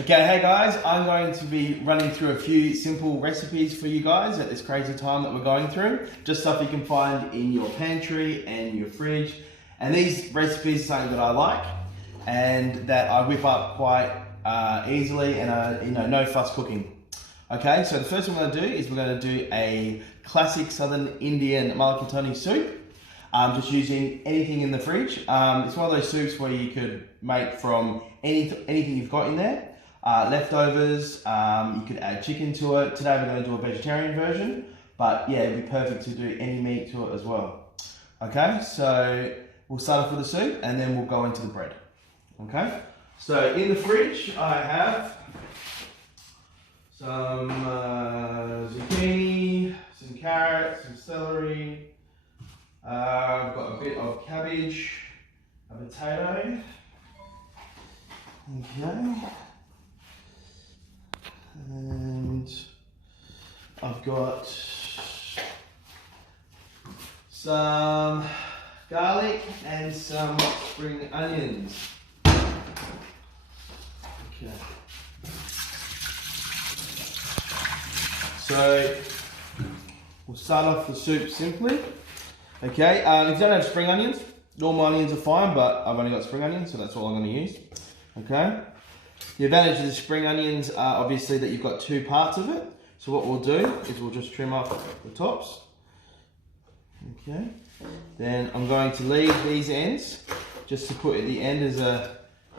Okay, hey guys, I'm going to be running through a few simple recipes for you guys at this crazy time that we're going through. Just stuff you can find in your pantry and your fridge. And these recipes are something that I like and that I whip up quite easily and no fuss cooking. Okay, so the first thing we're going to do is we're going to do a classic Southern Indian Mulligatawny soup. Just using anything in the fridge. It's one of those soups where you could make from anything you've got in there. Leftovers, you could add chicken to it. Today we're going to do a vegetarian version, but yeah, it'd be perfect to do any meat to it as well. Okay, so we'll start off with the soup and then we'll go into the bread. Okay, so in the fridge I have some zucchini, some carrots, some celery. I've got a bit of cabbage, a potato. Okay. And I've got some garlic and some spring onions. Okay. So we'll start off the soup simply. Okay, if you don't have spring onions, normal onions are fine, but I've only got spring onions, so that's all I'm going to use. Okay. The advantage of the spring onions are obviously that you've got two parts of it. So what we'll do is we'll just trim off the tops. Okay. Then I'm going to leave these ends just to put at the end as a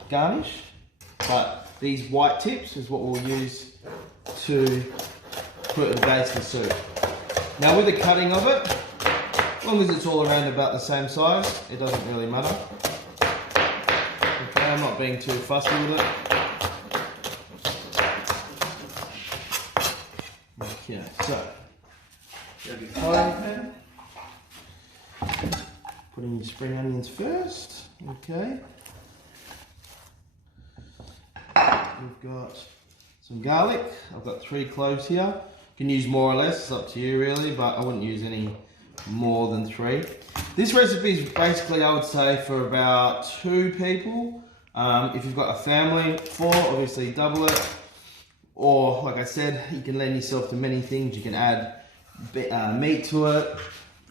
garnish. But these white tips is what we'll use to put at the base of the soup. Now with the cutting of it, as long as it's all around about the same size, it doesn't really matter. Okay, I'm not being too fussy with it. Okay, so grab your frying pan. Put in your spring onions first. Okay. We've got some garlic. I've got 3 cloves here. You can use more or less, it's up to you really, but I wouldn't use any more than 3. This recipe is basically, I would say, for about 2 people. If you've got a family, 4, obviously double it. Or, like I said, you can lend yourself to many things. You can add meat to it.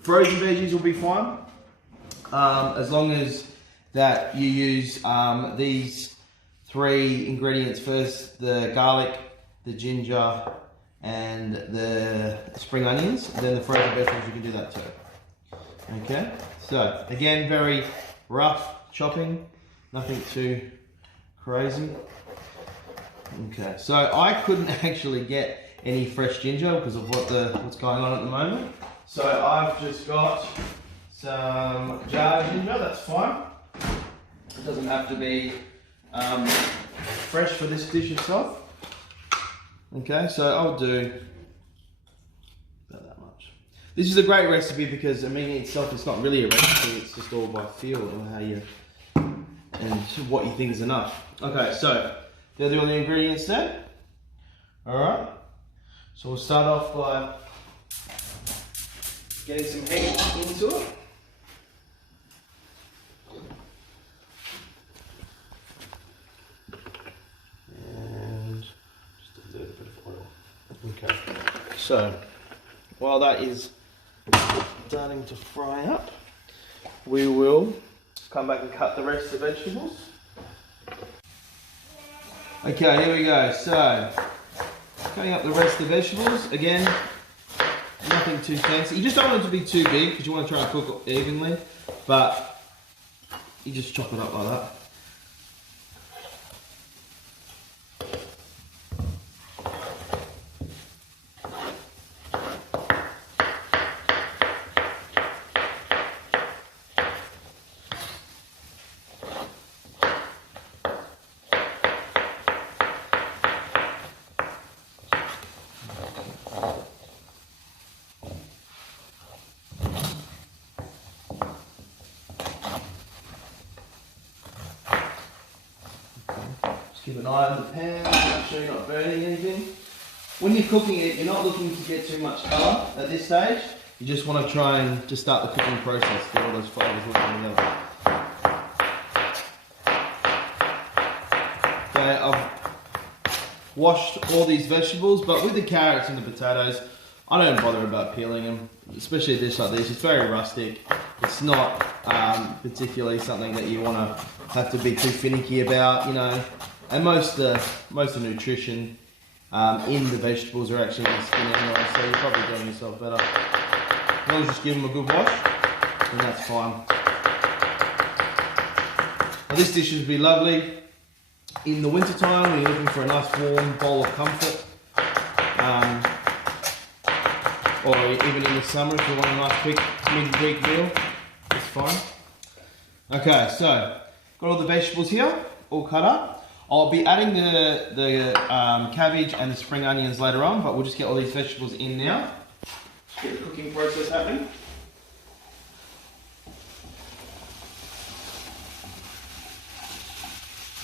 Frozen veggies will be fine. As long as that you use these 3 ingredients first, the garlic, the ginger, and the spring onions, then the frozen vegetables, you can do that too. Okay, so again, very rough chopping, nothing too crazy. Okay, so I couldn't actually get any fresh ginger because of what's going on at the moment. So I've just got some jarred ginger, that's fine. It doesn't have to be fresh for this dish itself. Okay, so I'll do about that much. This is a great recipe because, I mean, itself, it's not really a recipe, it's just all by feel and how you, and what you think is enough. Okay, so, they'll do all the ingredients there. Alright, so we'll start off by getting some heat into it. Okay, so while that is starting to fry up, we will come back and cut the rest of the vegetables. Okay, here we go. So, cutting up the rest of the vegetables. Again, nothing too fancy. You just don't want it to be too big because you want to try and cook it evenly, but you just chop it up like that. Keep an eye on the pan, make sure you're not burning anything. When you're cooking it, you're not looking to get too much colour at this stage. You just want to try and just start the cooking process, get all those flavours working together. Okay, I've washed all these vegetables, but with the carrots and the potatoes, I don't bother about peeling them, especially a dish like this. It's very rustic. It's not particularly something that you want to have to be too finicky about, you know. And most of the nutrition in the vegetables are actually in the skin anyway, so you're probably doing yourself better. As long as you just give them a good wash, then that's fine. Now this dish would be lovely in the winter time when you're looking for a nice warm bowl of comfort. Or even in the summer if you want a nice quick mid-week meal, it's fine. Okay, so got all the vegetables here, all cut up. I'll be adding the cabbage and the spring onions later on, but we'll just get all these vegetables in now. Just get the cooking process happening.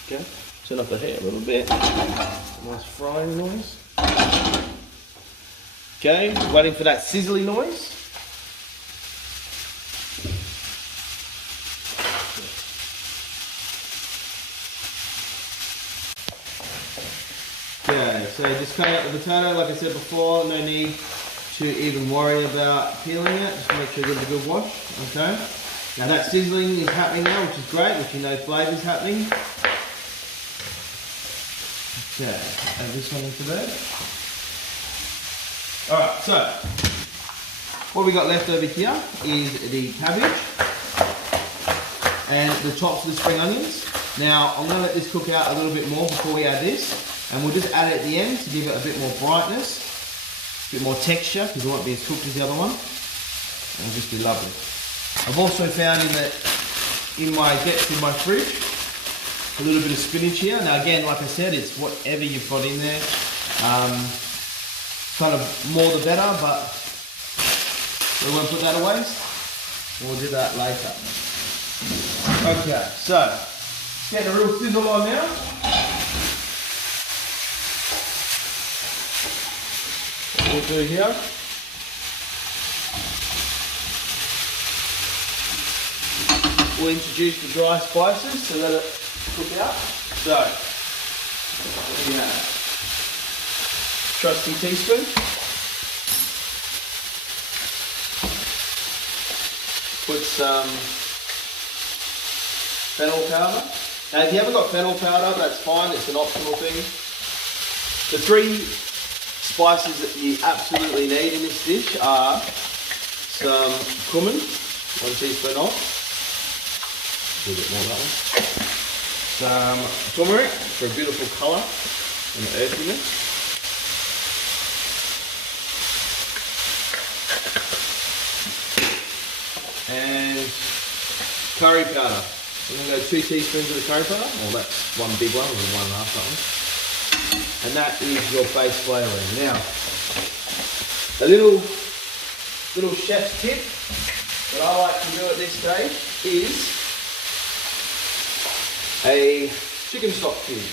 Okay, turn up the heat a little bit. Nice frying noise. Okay, waiting for that sizzly noise. Okay, so just cut out the potato, like I said before, no need to even worry about peeling it, just make sure you give it a good wash, okay? Now that sizzling is happening now, which is great, which you know flavour is happening. Okay, add this one into there. Alright, so what we got left over here is the cabbage and the tops of the spring onions. Now I'm going to let this cook out a little bit more before we add this, and we'll just add it at the end to give it a bit more brightness, a bit more texture, because it won't be as cooked as the other one. It'll just be lovely. I've also found in my depths in my fridge a little bit of spinach here. Now again, like I said, it's whatever you've got in there. Kind of more the better, but we won't put that away. We'll do that later. Okay, so getting a real sizzle on now. What we'll do here, we'll introduce the dry spices to let it cook out. So, we have trusty teaspoon, put some fennel powder. Now if you haven't got fennel powder, that's fine, it's an optional thing. The three spices that you absolutely need in this dish are some cumin, 1 teaspoon of, a little bit more of that one. Some turmeric for a beautiful colour and earthiness. And curry powder. I'm going to go 2 teaspoons of the curry powder. Well, that's one big one, or 1.5 that one. And that is your base flavouring. Now, a little chef's tip that I like to do at this stage is a chicken stock cube.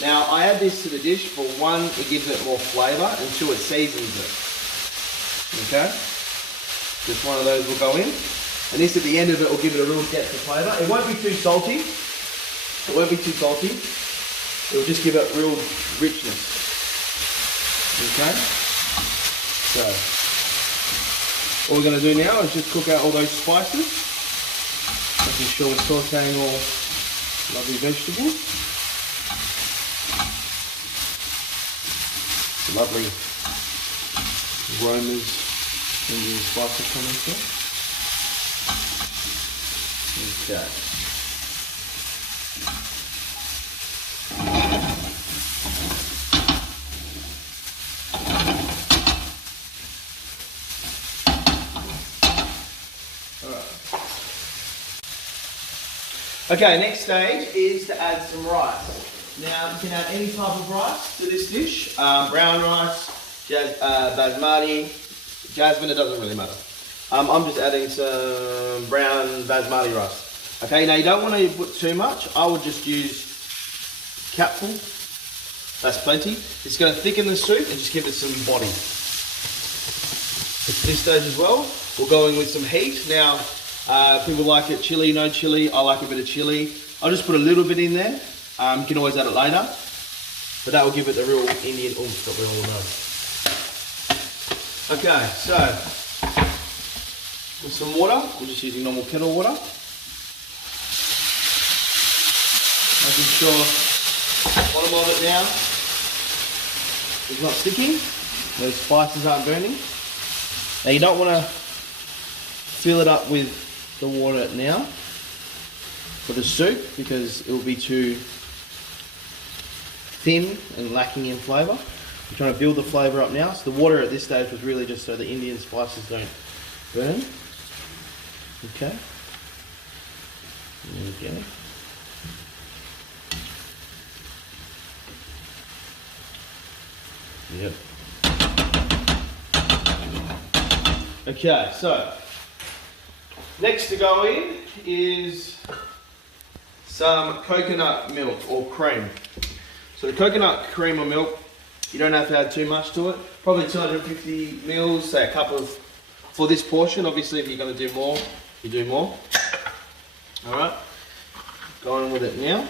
Now, I add this to the dish for 1, it gives it more flavour, and 2, it seasons it. Okay? Just one of those will go in. And this at the end of it will give it a real depth of flavour. It won't be too salty. It won't be too salty. It will just give it real richness. Okay? So, all we're going to do now is just cook out all those spices. Making sure we're sauteing all lovely vegetables. Lovely aromas and the spices coming through. Okay. Okay, next stage is to add some rice. Now, you can add any type of rice to this dish. Brown rice, basmati, jasmine, it doesn't really matter. I'm just adding some brown basmati rice. Okay, now you don't want to put too much. I would just use capful. That's plenty. It's going to thicken the soup and just give it some body. At this stage as well, we're going with some heat. Now, people like it chili, no chili. I like a bit of chili. I'll just put a little bit in there. You can always add it later. but that will give it the real Indian oomph that we all know. Okay, so with some water, we're just using normal kettle water. Making sure the bottom of it now is not sticking, those spices aren't burning. Now you don't want to fill it up with the water now for the soup because it will be too thin and lacking in flavour. I'm trying to build the flavour up now, so the water at this stage was really just so the Indian spices don't burn. Okay, there we go. Yep. Okay, so next to go in is some coconut milk or cream. So the coconut cream or milk, you don't have to add too much to it. Probably 250 mils, say a cup of, for this portion. Obviously if you're going to do more, you do more. Alright, going with it now.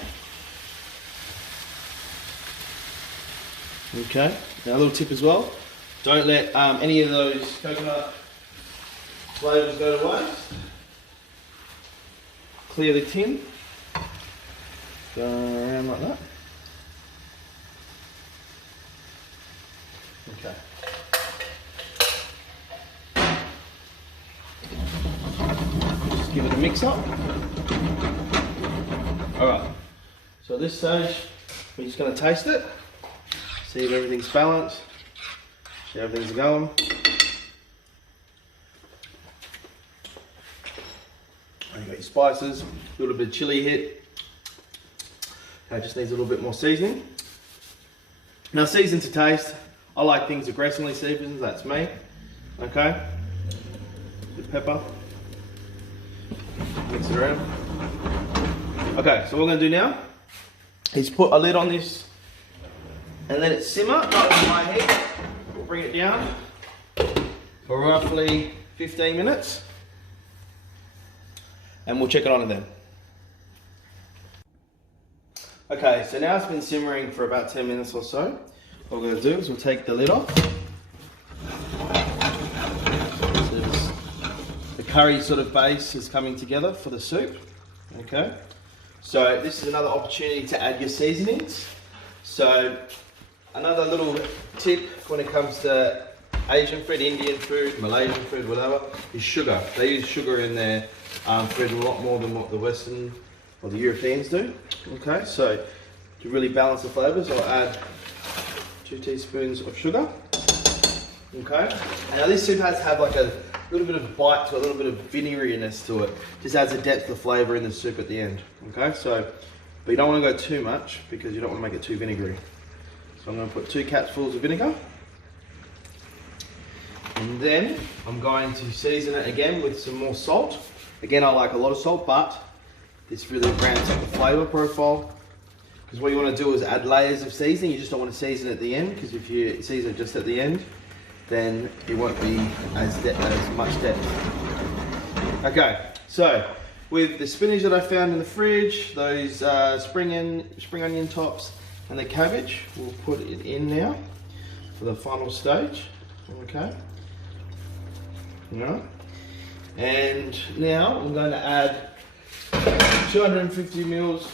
Okay, now a little tip as well. Don't let any of those coconut flavours go to waste. Clear the tin. Go around like that. Okay. Just give it a mix up. Alright, so at this stage, we're just going to taste it. See if everything's balanced. See how everything's going. And you got your spices, a little bit of chili hit. Okay, just needs a little bit more seasoning. Now season to taste. I like things aggressively seasoned, that's me. Okay. Bit of pepper. Mix it around. Okay, so what we're going to do now is put a lid on this and let it simmer over my head. We'll bring it down for roughly 15 minutes and we'll check it on then. Okay, so now it's been simmering for about 10 minutes or so. What we're going to do is we'll take the lid off. So the curry sort of base is coming together for the soup. Okay, so this is another opportunity to add your seasonings. So another little tip when it comes to Asian food, Indian food, Malaysian food, whatever, is sugar. They use sugar in their food a lot more than what the Western or the Europeans do. Okay, so to really balance the flavours, I'll add 2 teaspoons of sugar. Okay, now this soup has to have like a little bit of bite to it, a little bit of vinegariness to it. Just adds a depth of flavour in the soup at the end. Okay, so, but you don't want to go too much because you don't want to make it too vinegary. So I'm going to put 2 capfuls of vinegar. And then I'm going to season it again with some more salt. Again, I like a lot of salt, but this really ramps up the flavour profile. Because what you want to do is add layers of seasoning. You just don't want to season at the end, because if you season it just at the end, then it won't be as much depth. Okay, so with the spinach that I found in the fridge, those spring onion tops, and the cabbage, we'll put it in now for the final stage. Okay. Right. And now I'm going to add 250 mils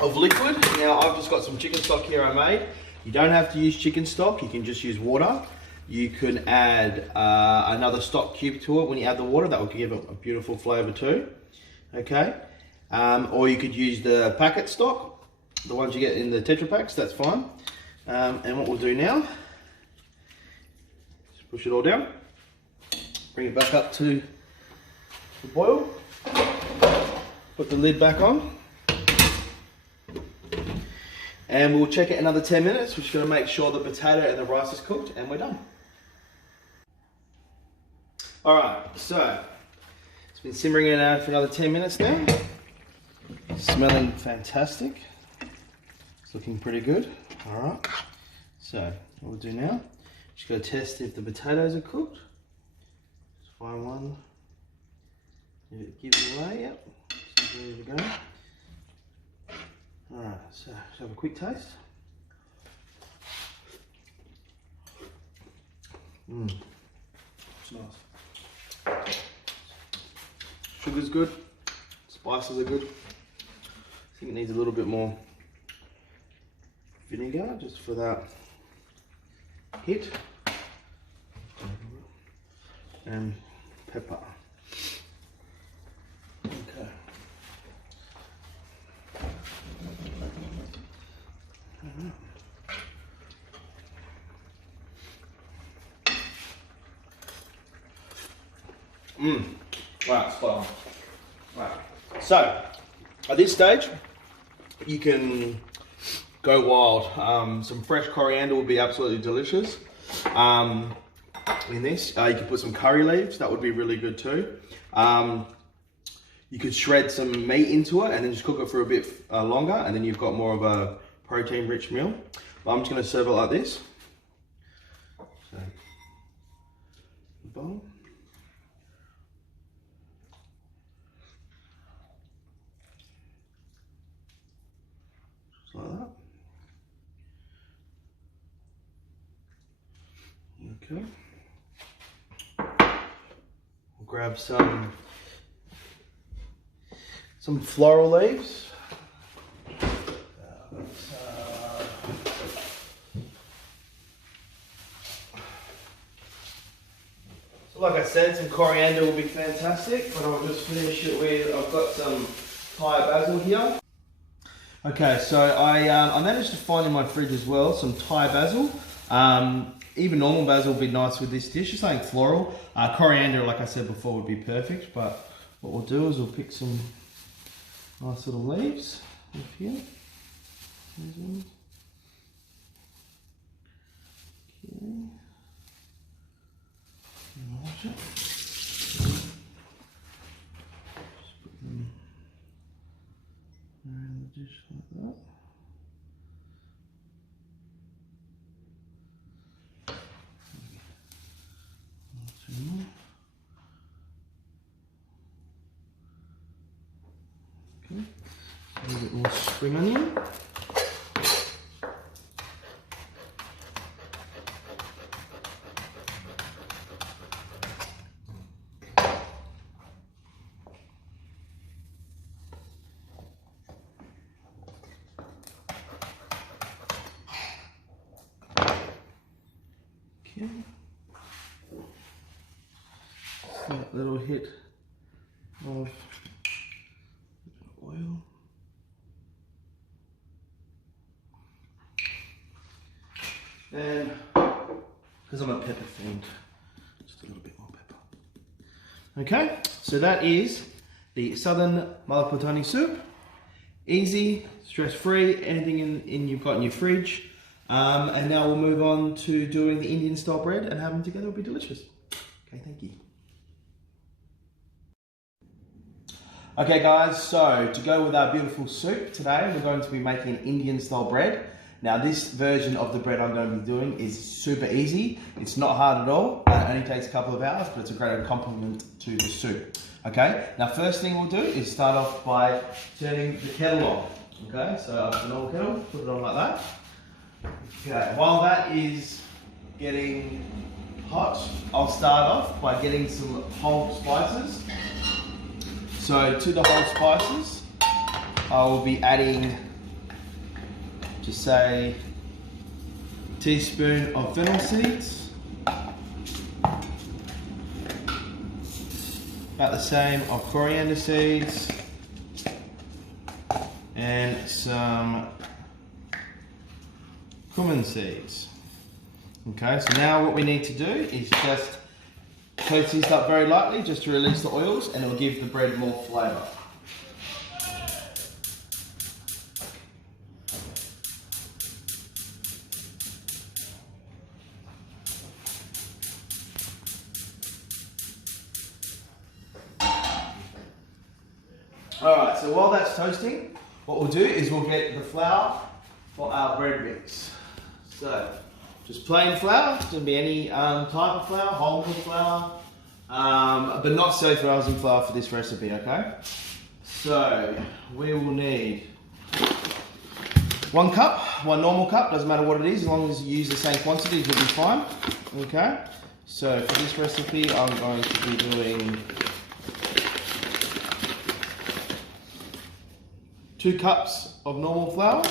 of liquid. Now I've just got some chicken stock here I made. You don't have to use chicken stock, you can just use water. You can add another stock cube to it when you add the water. That will give it a beautiful flavour too. Okay. Or you could use the packet stock, the ones you get in the Tetra Packs, that's fine. And what we'll do now, just push it all down, bring it back up to the boil, put the lid back on, and we'll check it another 10 minutes. We're just going to make sure the potato and the rice is cooked, and we're done. Alright, so it's been simmering in for another 10 minutes now. Smelling fantastic. It's looking pretty good. Alright, so what we'll do now, just go test if the potatoes are cooked. Just find one. Give it away, yep. So ready to go. Alright, so just have a quick taste. It's nice. Sugar's good. Spices are good. I think it needs a little bit more vinegar just for that hit. And pepper. Okay. Right, spot on. Right. So, at this stage, you can go wild. Some fresh coriander would be absolutely delicious. In this, you could put some curry leaves. That would be really good too. You could shred some meat into it and then just cook it for a bit longer, and then you've got more of a protein-rich meal. But I'm just going to serve it like this. So, bowl. Just like that. Okay. We'll grab some floral leaves. So like I said, some coriander will be fantastic, but I'll just finish it with, I've got some Thai basil here. Okay, so I managed to find in my fridge as well some Thai basil. Even normal basil would be nice with this dish, just something floral. Coriander, like I said before, would be perfect, but what we'll do is we'll pick some nice little leaves off here. There's one. Okay. And wash it. Just put them around the dish like that. Okay, a little bit more spring onion. Okay. That little hit of oil. And because I'm a pepper fiend, just a little bit more pepper. Okay, so that is the Southern Mulligatawny soup. Easy, stress-free, anything you've got in your fridge. And now we'll move on to doing the Indian style bread and have them together. It'll be delicious. Okay, thank you. Okay guys, so to go with our beautiful soup today, we're going to be making Indian style bread. Now this version of the bread I'm going to be doing is super easy. It's not hard at all. It only takes a couple of hours, but it's a great complement to the soup. Okay, now first thing we'll do is start off by turning the kettle on. Okay, so the normal kettle, put it on like that. Okay, while that is getting hot, I'll start off by getting some whole spices. So to the whole spices, I will be adding, just say, a teaspoon of fennel seeds, about the same of coriander seeds, and some cumin seeds. Okay, so now what we need to do is just toast these up very lightly just to release the oils, and it will give the bread more flavour. Alright, so while that's toasting, what we'll do is we'll get the flour for our bread mix. So, just plain flour, it can be any type of flour, whole milk flour, but not self-rising flour for this recipe, okay? So, we will need 1 cup, 1 normal cup, doesn't matter what it is, as long as you use the same quantities, you'll be fine, okay? So for this recipe, I'm going to be doing 2 cups of normal flour.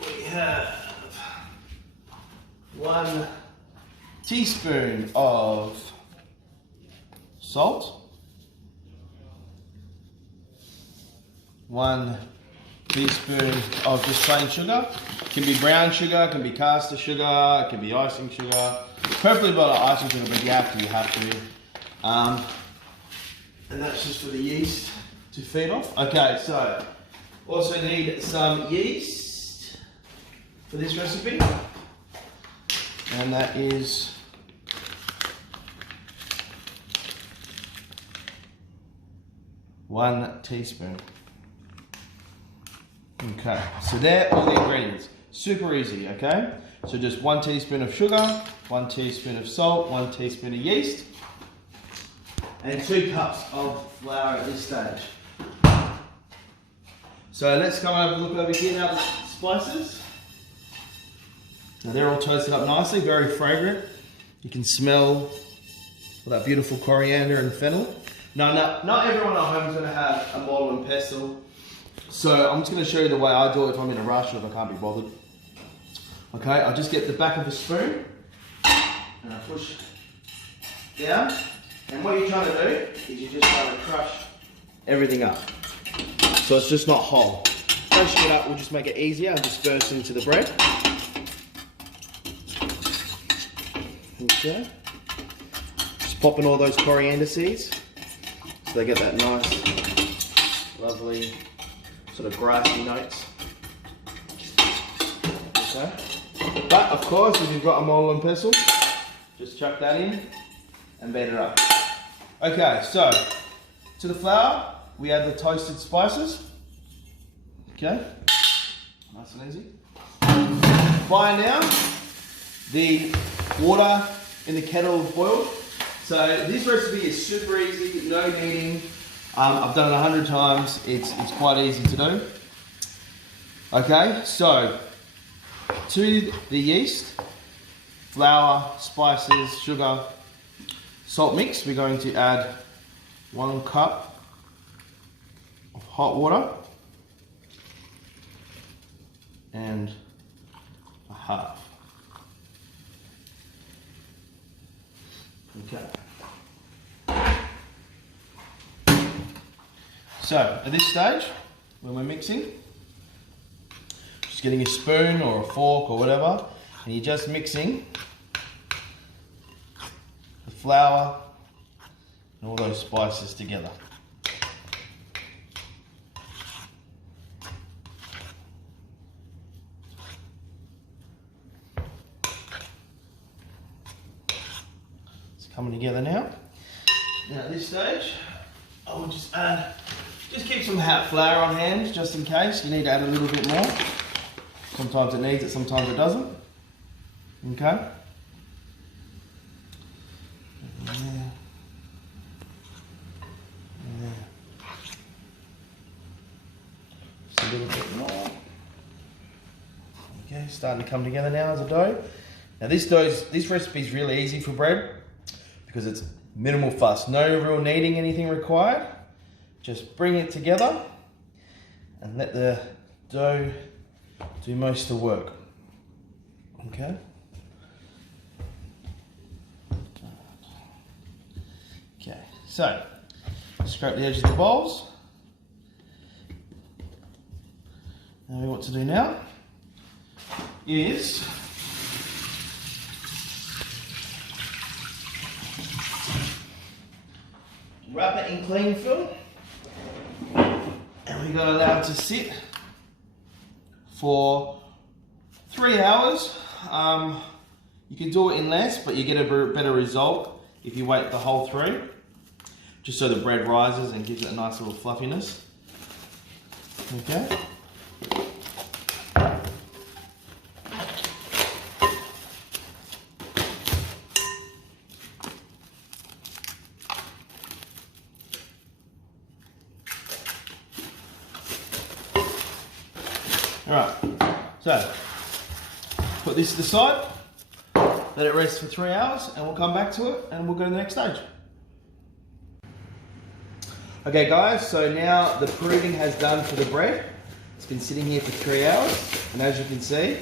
We have 1 teaspoon of salt, 1 teaspoon of just plain sugar. It can be brown sugar, it can be caster sugar, it can be icing sugar. Preferably butter icing sugar, but if you have to, you have to. And that's just for the yeast to feed off. Okay, so also need some yeast for this recipe. And that is 1 teaspoon. Okay, so they're all the ingredients. Super easy, okay? So just 1 teaspoon of sugar, 1 teaspoon of salt, 1 teaspoon of yeast, and 2 cups of flour at this stage. So let's come over and look over here now, the spices. Now they're all toasted up nicely, very fragrant. You can smell all that beautiful coriander and fennel. Now, not everyone at home is going to have a mortar and pestle. So I'm just going to show you the way I do it if I'm in a rush or if I can't be bothered. Okay, I just get the back of a spoon and I push down. And what you're trying to do is you're just trying to crush everything up. So it's just not whole. Crushing it up will just make it easier and disperse into the bread. Okay. Just popping all those coriander seeds so they get that nice, lovely, sort of grassy notes. Okay. But of course, if you've got a mold and pestle, just chuck that in and beat it up. Okay, so to the flour, we add the toasted spices. Okay, nice and easy. Fire now. The water in the kettle boiled. So this recipe is super easy, no kneading. I've done it 100 times. It's quite easy to do. Okay, so to the yeast, flour, spices, sugar, salt mix, we're going to add 1 cup of hot water and a half. Okay. So at this stage, when we're mixing, just getting a spoon or a fork or whatever, and you're just mixing the flour and all those spices together. Coming together now. Now at this stage, I will just keep some hot flour on hand just in case. You need to add a little bit more. Sometimes it needs it, sometimes it doesn't. Okay. Just a little bit more. Okay, starting to come together now as a dough. Now this recipe is really easy for bread, because it's minimal fuss, no real kneading anything required. Just bring it together and let the dough do most of the work. Okay. Okay, so scrape the edge of the bowls. Now what to do now is wrap it in cling film, and we're going to allow it to sit for 3 hours. You can do it in less, but you get a better result if you wait the whole 3, just so the bread rises and gives it a nice little fluffiness. Okay. Alright, so put this to the side, let it rest for 3 hours, and we'll come back to it and we'll go to the next stage. Okay guys, so now the proving has done for the bread. It's been sitting here for 3 hours, and as you can see,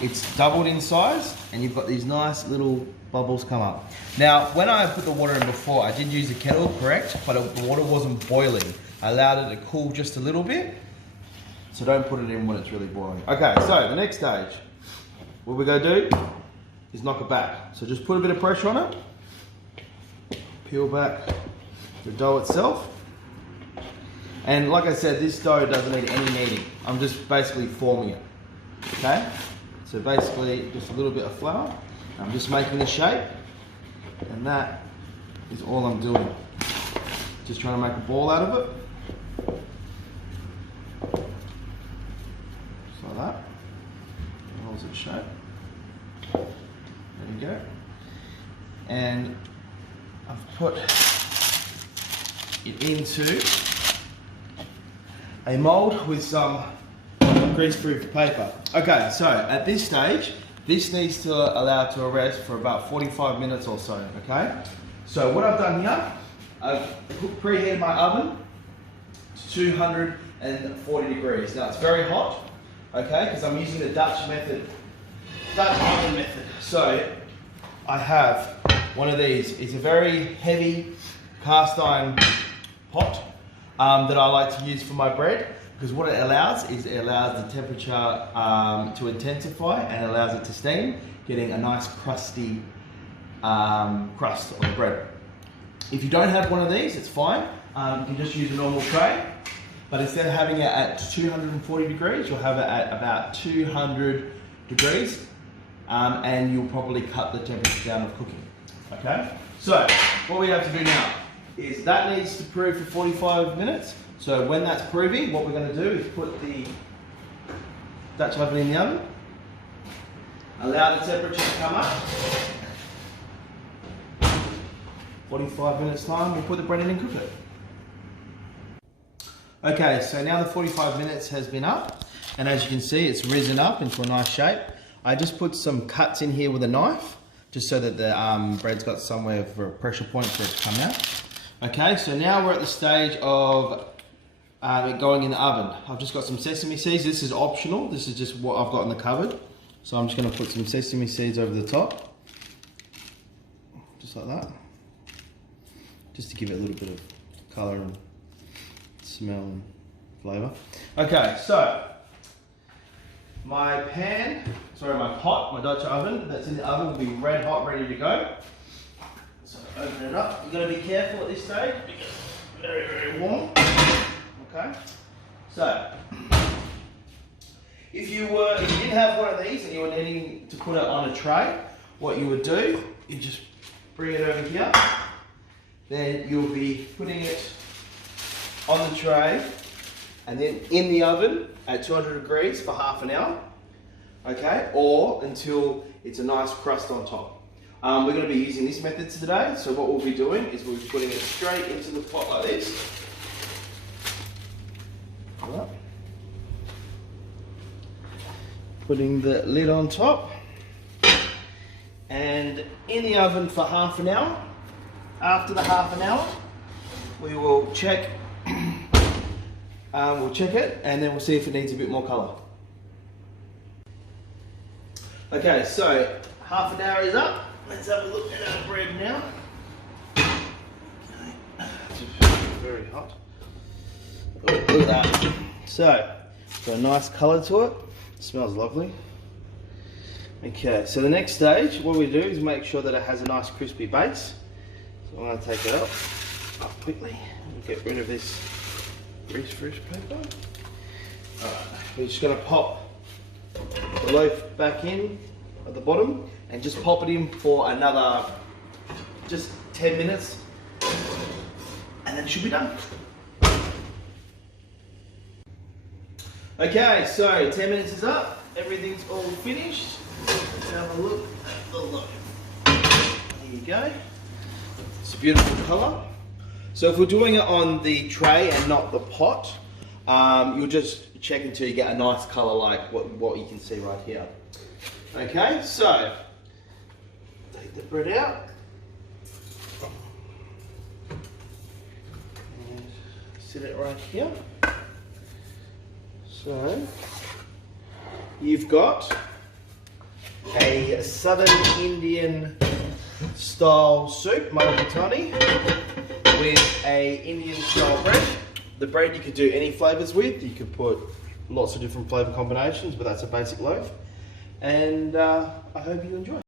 it's doubled in size, and you've got these nice little bubbles come up. Now, when I put the water in before, I did use a kettle, correct? But the water wasn't boiling. I allowed it to cool just a little bit, so don't put it in when it's really boiling. Okay, so the next stage, what we're gonna do is knock it back. So just put a bit of pressure on it, peel back the dough itself. And like I said, this dough doesn't need any kneading. I'm just basically forming it, okay? So basically, just a little bit of flour. I'm just making the shape, and that is all I'm doing. Just trying to make a ball out of it. Just like that. Holds its shape. There we go. And I've put it into a mold with some greaseproof paper. Okay, so at this stage, this needs to allow it to rest for about 45 minutes or so, okay? So what I've done here, I've preheated my oven to 240 degrees. Now it's very hot, okay, because I'm using the Dutch oven method. So I have one of these. It's a very heavy cast iron pot that I like to use for my bread, because what it allows is it allows the temperature to intensify and allows it to steam, getting a nice crusty crust on the bread. If you don't have one of these, it's fine. You can just use a normal tray, but instead of having it at 240 degrees, you'll have it at about 200 degrees, and you'll probably cut the temperature down of cooking, okay? So, what we have to do now is that needs to prove for 45 minutes. So when that's proving, what we're going to do is put the Dutch oven in the oven, allow the temperature to come up. 45 minutes time, we'll put the bread in and cook it. Okay, so now the 45 minutes has been up, and as you can see, it's risen up into a nice shape. I just put some cuts in here with a knife, just so that the bread's got somewhere for a pressure point for it to come out. Okay, so now we're at the stage of it going in the oven. I've just got some sesame seeds. This is optional. This is just what I've got in the cupboard. So I'm just going to put some sesame seeds over the top. Just like that. Just to give it a little bit of colour and smell and flavour. Okay, so my pot, my Dutch oven that's in the oven will be red hot, ready to go. So open it up. You've got to be careful at this stage because it's very, very warm. Okay. So if you didn't have one of these and you were needing to put it on a tray, what you would do, you just bring it over here. Then you'll be putting it on the tray and then in the oven at 200 degrees for half an hour. Okay, or until it's a nice crust on top. We're going to be using this method today, so what we'll be doing is we'll be putting it straight into the pot like this. Right. Putting the lid on top, and in the oven for half an hour. After the half an hour, we will check. We'll check it, and then we'll see if it needs a bit more colour. Okay, so half an hour is up. Let's have a look at our bread now. Okay. It's very hot. Oh, look at that. So, got a nice colour to it. Smells lovely. Okay, so the next stage, what we do is make sure that it has a nice crispy base. So I'm going to take it up quickly and get rid of this greaseproof paper. Alright, we're just going to pop the loaf back in at the bottom and just pop it in for another just 10 minutes and then it should be done. Okay, so 10 minutes is up, everything's all finished. Let's have a look at the loaf. There you go. It's a beautiful colour. So if we're doing it on the tray and not the pot, You'll just check until you get a nice colour like what you can see right here. Okay, so take the bread out. And sit it right here. So you've got a Southern Indian style soup, mulligatawny, with a Indian style bread. The bread you could do any flavours with. You could put lots of different flavour combinations, but that's a basic loaf. And I hope you enjoy.